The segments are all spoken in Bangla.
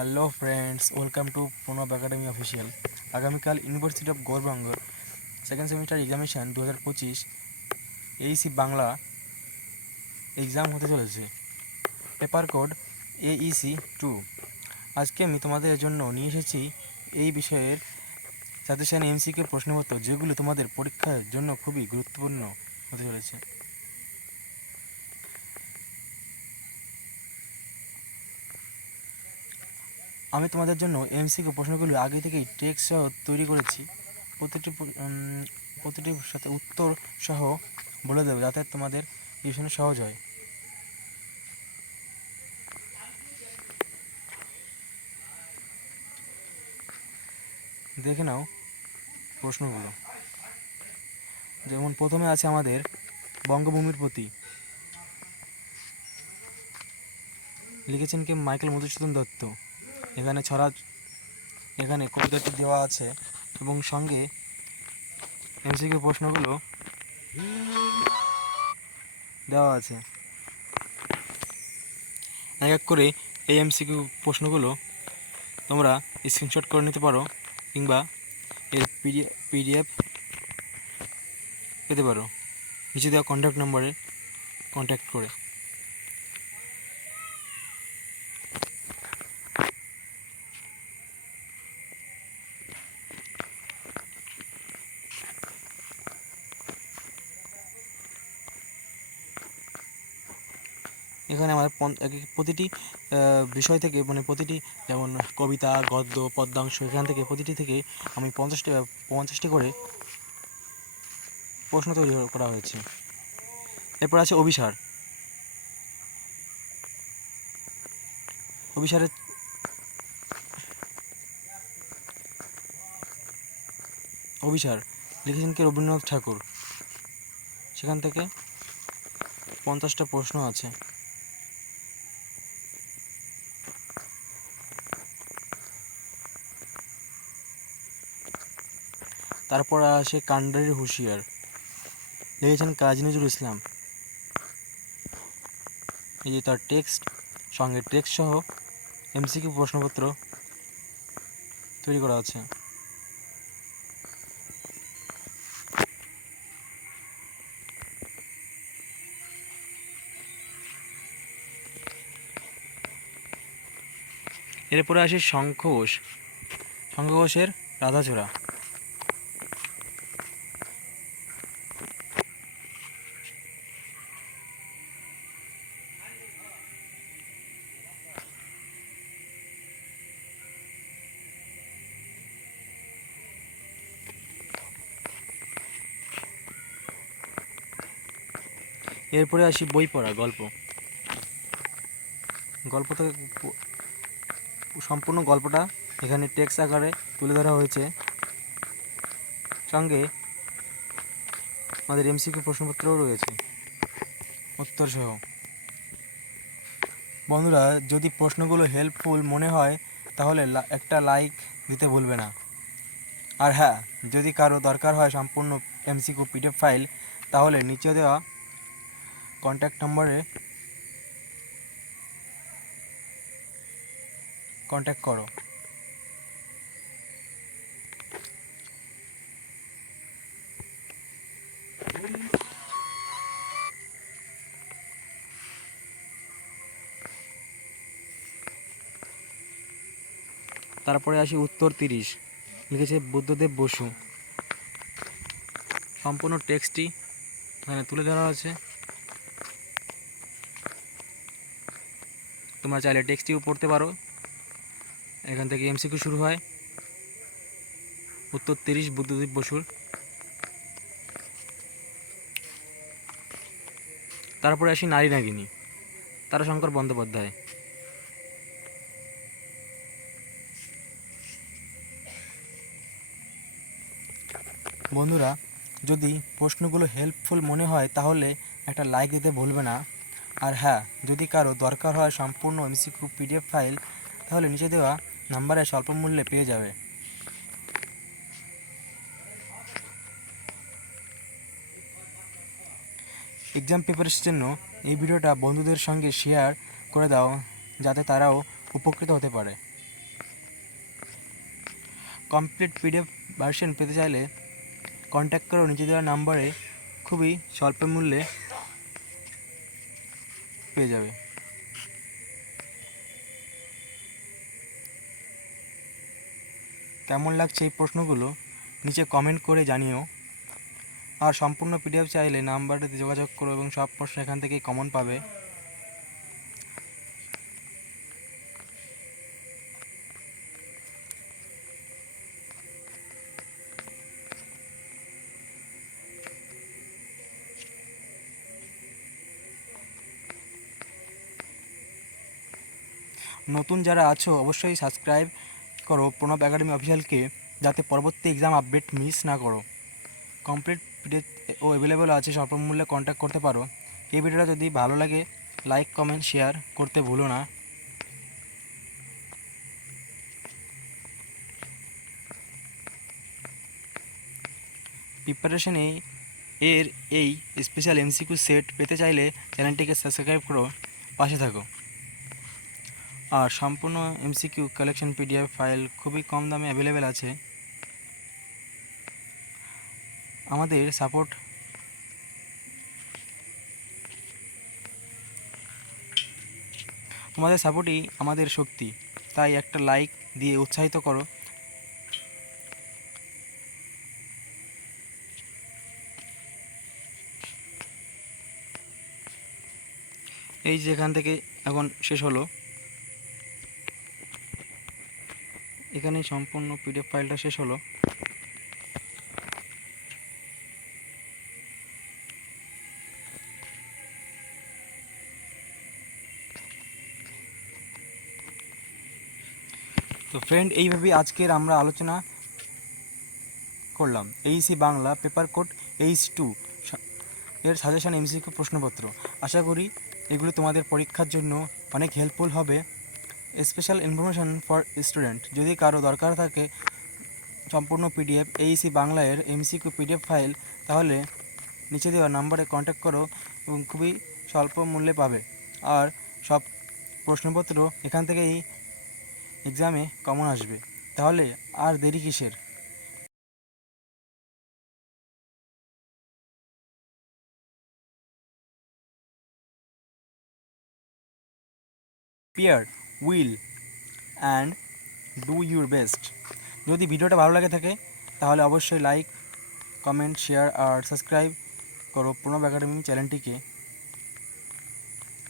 Hello friends, welcome to Pranab academy official. আগামীকাল ইউনিভার্সিটি অফ গৌরবঙ্গর second semester examination 2025 AEC Bangla exam হতে চলেছে। Paper code AEC2। আজকে আমি তোমাদের জন্য নিয়ে এসেছি এই বিষয়ের সাজেশন MCQ প্রশ্নপত্র, যেগুলো তোমাদের পরীক্ষার জন্য খুবই গুরুত্বপূর্ণ হতে চলেছে। আমি তোমাদের জন্য MCQ প্রশ্নগুলো আগে থেকেই টেক্সট সহ তৈরি করেছি। প্রতিটির সাথে উত্তর সহ বলে দেবো, যাতে তোমাদের রিভিশনে সহজ হয়। দেখে নাও প্রশ্নগুলো। যেমন প্রথমে আছে আমাদের বঙ্গভূমির প্রতি, লিখেছেন কে? মাইকেল মধুসূদন দত্ত। এখানে কবিতাটি দেওয়া আছে এবং সঙ্গে MCQ প্রশ্নগুলো দেওয়া আছে। এক এক করে এই MCQ প্রশ্নগুলো তোমরা স্ক্রিনশট করে নিতে পারো, কিংবা এর PDF পেতে পারো নিচে দেওয়া কন্ট্যাক্ট নাম্বারে কন্ট্যাক্ট করে। এখানে আমার প্রতিটি বিষয় থেকে, মানে প্রতিটি, যেমন কবিতা, গদ্য, পদ্যাংশ, এখান থেকে প্রতিটি থেকে আমি 50টি করে প্রশ্ন তৈরি করা হয়েছে। এরপর আছে অভিসার। অভিসার লিখেছেন কে? রবীন্দ্রনাথ ঠাকুর। সেখান থেকে 50টা প্রশ্ন আছে। তারপর আসে কান্ডারির হুঁশিয়ার, লিখেছেন কাজী নজরুল ইসলাম। এই যে তার টেক্সট, সঙ্গে টেক্সট সহ MCQ প্রশ্নপত্র তৈরি করা আছে। এরপরে আসে শঙ্খ ঘোষের রাধাচূড়া। এরপরে আসি বই পড়া, গল্প থেকে সম্পূর্ণ গল্পটা এখানে টেক্সট আকারে তুলে ধরা হয়েছে, সঙ্গে আমাদের MCQ প্রশ্নপত্রও রয়েছে উত্তর সহ। বন্ধুরা, যদি প্রশ্নগুলো হেল্পফুল মনে হয় তাহলে একটা লাইক দিতে ভুলবে না। আর হ্যাঁ, যদি কারো দরকার হয় সম্পূর্ণ MCQ PDF ফাইল, তাহলে নিচে দেওয়া কন্ট্যাক্ট নম্বরে কন্ট্যাক্ট করো। তারপরে আসি উত্তর 30, লিখেছে বুদ্ধদেব বসু। সম্পূর্ণ টেক্সটটি এখানে তুলে ধরা আছে। তোমরা চাইলে টেক্সটটিও পড়তে পারো। এখান থেকে MCQ শুরু হয়। উত্তর 30 বুদ্ধদেব বসুর। তারপরে আসি নারী নাগিনী, তারাশঙ্কর বন্দ্যোপাধ্যায়। বন্ধুরা, যদি প্রশ্নগুলো হেল্পফুল মনে হয় তাহলে একটা লাইক দিতে ভুলবে না। আর হ্যাঁ, যদি কারো দরকার হয় সম্পূর্ণ MCQ PDF ফাইল, তাহলে নিচে দেওয়া নাম্বারে স্বল্প মূল্যে পেয়ে যাবে। এক্সাম প্রিপারেশনের জন্য এই ভিডিওটা বন্ধুদের সঙ্গে শেয়ার করে দাও, যাতে তারাও উপকৃত হতে পারে। কমপ্লিট পিডিএফ ভার্সন পেতে চাইলে কন্ট্যাক্ট করো নিচে দেওয়া নাম্বারে, খুবই স্বল্প মূল্যে পেয়ে যাবে। কেমন লাগছে এই প্রশ্নগুলো নিচে কমেন্ট করে জানিও। আর সম্পূর্ণ পিডিএফ চাইলে নাম্বারটিতে যোগাযোগ করো এবং সব প্রশ্ন এখান থেকেই কমন পাবে। নতুন যারা আছো অবশ্যই সাবস্ক্রাইব করো প্রণব একাডেমি অফিসিয়ালকে, যাতে পরবর্তী এক্সাম আপডেট মিস না করো। কমপ্লিট পিডিএফ ও অ্যাভেলেবেল আছে, স্বল্প মূল্যে কন্ট্যাক্ট করতে পারো। এই ভিডিওটা যদি ভালো লাগে লাইক কমেন্ট শেয়ার করতে ভুলো না। প্রিপারেশনে এর এই স্পেশাল এমসিকিউ সেট পেতে চাইলে চ্যানেলটিকে সাবস্ক্রাইব করো, পাশে থাকো। আর সম্পূর্ণ এমসিকিউ কালেকশন পিডিএফ ফাইল খুবই কম দামে অ্যাভেলেবেল আছে। আমাদের সাপোর্ট তোমাদের সাপোর্টই আমাদের শক্তি, তাই একটা লাইক দিয়ে উৎসাহিত করো। এই যে এখান থেকে এখন শেষ হলো, এখানেই সম্পূর্ণ পিডিএফ ফাইলটা শেষ হলো। তো ফ্রেন্ড, এইভাবেই আজকের আমরা আলোচনা করলাম Aisi Bangla paper code H2 এর সাজেশন এমসিকিউ প্রশ্নপত্র। আশা করি এগুলো তোমাদের পরীক্ষার জন্য অনেক হেল্পফুল হবে। স্পেশাল ইনফরমেশন ফর স্টুডেন্ট, যদি কারো দরকার থাকে সম্পূর্ণ পিডিএফ এইসি বাংলা এর এমসিকিউ পিডিএফ ফাইল, তাহলে নিচে দেওয়া নাম্বারে কন্ট্যাক্ট করো এবং খুবই স্বল্প মূল্যে পাবে। আর সব প্রশ্নপত্র এখান থেকেই এক্সামে কমন আসবে, তাহলে আর দেরি কিসের? Pair will and do your best. যদি ভিডিওটা ভালো লাগে থাকে তাহলে অবশ্যই লাইক কমেন্ট শেয়ার আর সাবস্ক্রাইব করো প্রণব একাডেমি চ্যানেলটিকে।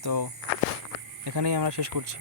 তো এখানেই আমরা শেষ করছি।